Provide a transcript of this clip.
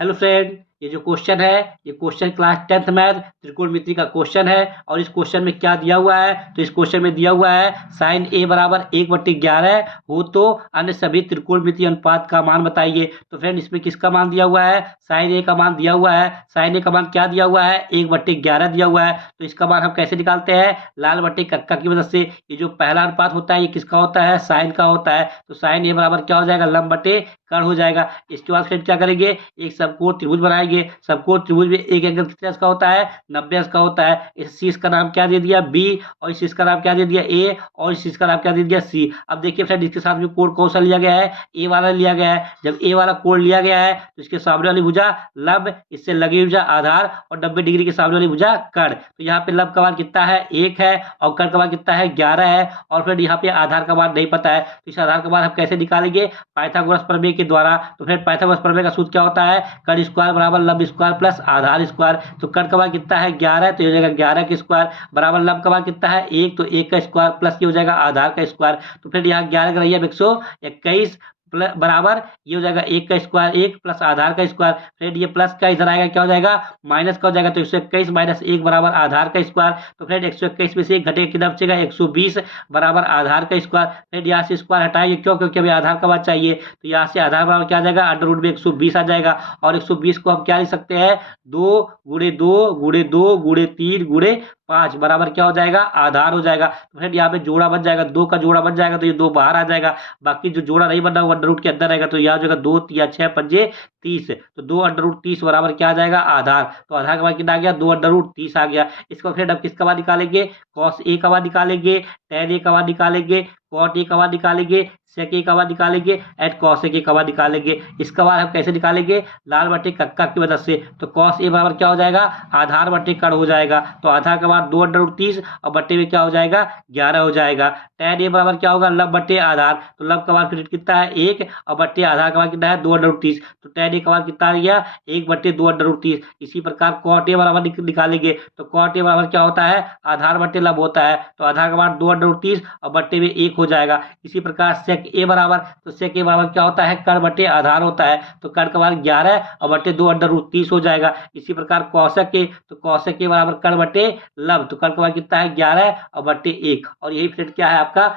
Hello friend, ये जो question है ये क्वेश्चन क्लास 10th मैथ त्रिकोणमिति का क्वेश्चन है। और इस क्वेश्चन में क्या दिया हुआ है, तो इस क्वेश्चन में दिया हुआ है साइन ए बराबर 1/11 हो तो अन्य सभी त्रिकोणमिति अनुपात का मान बताइए। तो फ्रेंड इसमें किसका मान दिया हुआ है, साइन ए का मान दिया हुआ है। साइन ए का मान क्या दिया हुआ है, 1/11 दिया हुआ है। तो इसका मान हम कैसे निकालते हैं, लाल बट्टे कक्का की मदद से। ये जो पहला अनुपात होता है ये किसका होता है, साइन का होता है। तो साइन ए बराबर क्या हो जाएगा, लंब बटे कर्ण हो जाएगा। इसके बाद फिर क्या करेंगे, एक समकोण त्रिभुज बनाएंगे। समकोण त्रिभुज में एक एंगल कितने अंश का होता है, 90 अंश का होता है। इस चीज का नाम क्या दे दिया, बी, और इस चीज का नाम क्या दे दिया, ए, और इस चीज का नाम क्या दे दिया, सी। अब देखिए फ्रेंड इसके साथ में कोण कौन सा लिया गया है, ए वाला लिया गया है। जब ए वाला कोण लिया गया है तो इसके सामने वाली भुजा लंब, इससे लगी भुजा आधार, और 90 डिग्री के सामने वाली भुजा कर्ण। तो यहाँ पे लंब का मान कितना है, 1 है, और कर्ण का मान कितना है, 11 है। और फिर यहाँ पे आधार का मान नहीं पता है, तो इस आधार का मान हम कैसे निकालेंगे, पाइथागोरस प्रमेय के द्वारा। तो फिर पाइथागोरस प्रमेय का सूत्र क्या होता है, कर्ण स्क्वायर बराबर लंब स्क्वायर प्लस आधार स्क्वायर। तो कर्ण का मान कितना है, 11, तो ये हो जाएगा 11 का स्क्वायर बराबर लंब का मान कितना है, 1, तो 1 का स्क्वायर प्लस ये हो जाएगा आधार का स्क्वायर। तो फिर यहाँ 11 का रही 121 बराबर ये हो जाएगा 1 का स्क्वायर 1 प्लस आधार का स्क्वायर। फ्रेंड ये प्लस का इधर आएगा क्या हो जाएगा, माइनस का हो जाएगा। तो 121 माइनस 1 बराबर आधार का स्क्वायर। तो फ्रेंड 121 में से 1 घटेगा कितना बचेगा, 120 बराबर आधार का स्क्वायर। फ्रेंड यहाँ से स्क्वायर हटाएंगे क्यों, क्योंकि हमें आधार का मान चाहिए। तो यहाँ से आधार बराबर क्या आ जाएगा, अंडर रूट में 120 आ जाएगा। और 120 को हम क्या लिख सकते हैं, 2 गुणे 2 गुणे 2 गुणे 3 गुणे 5 बराबर क्या हो जाएगा, आधार हो जाएगा। तो फ्रेंड यहाँ पे जोड़ा बन जाएगा, 2 का जोड़ा बन जाएगा, तो ये 2 बाहर आ जाएगा। बाकी जो जोड़ा नहीं बनना वो अंडर रूट के अंदर रहेगा। तो यहाँ हो जाएगा 2 या 6 पंजे 30। तो 2 अंडर रूट 30 बराबर क्या आ जाएगा, आधार। तो आधार का मान कितना आ गया, 2 अंडर रूट 30 आ गया। इसको फिर अब किसका मान निकालेंगे, कॉस ए का मान निकालेंगे, टेन ए का मान निकालेंगे, कॉट ए का मान निकालेंगे, सेक ए का मान निकालेंगे, एट कॉस ए का मान निकालेंगे। इसका मान हम कैसे निकालेंगे, लाल बटे कक्का की मदद से। तो कॉस ए बराबर क्या हो जाएगा, आधार बटे कर्ण हो जाएगा। तो आधार का मान 2 अंडर रूट 30 और बट्टे में क्या हो जाएगा, 11 हो जाएगा। टेन ए बराबर क्या होगा, लब बटे आधार। तो लब का मान फिर कितना है, 1, और बट्टे आधार का मान कितना है, 2 अंडर रूट 30। तो टेन ए का मान कितना आ गया, 1/2 अंडर रूट 30। इसी प्रकार कॉट ए बराबर निकालेंगे। तो कॉट ए बराबर क्या होता है, आधार बटे लब होता है। तो आधार का मान 2 अंडर रूट 30 और बट्टे में 1 हो जाएगा। इसी प्रकार सेक ए बराबर, तो सेक ए बराबर क्या होता है, कर्ण बटे आधार होता है। तो कर्ण का मान 11 और बट्टे 2 अंडर रूट 30 हो जाएगा। इसी प्रकार कौशक ए, तो कौशक ए बराबर कर्ण बटे लब। तो कर्ण का मान कितना है, 11 और बट्टे 1। और यही फ्रेंड क्या है आपका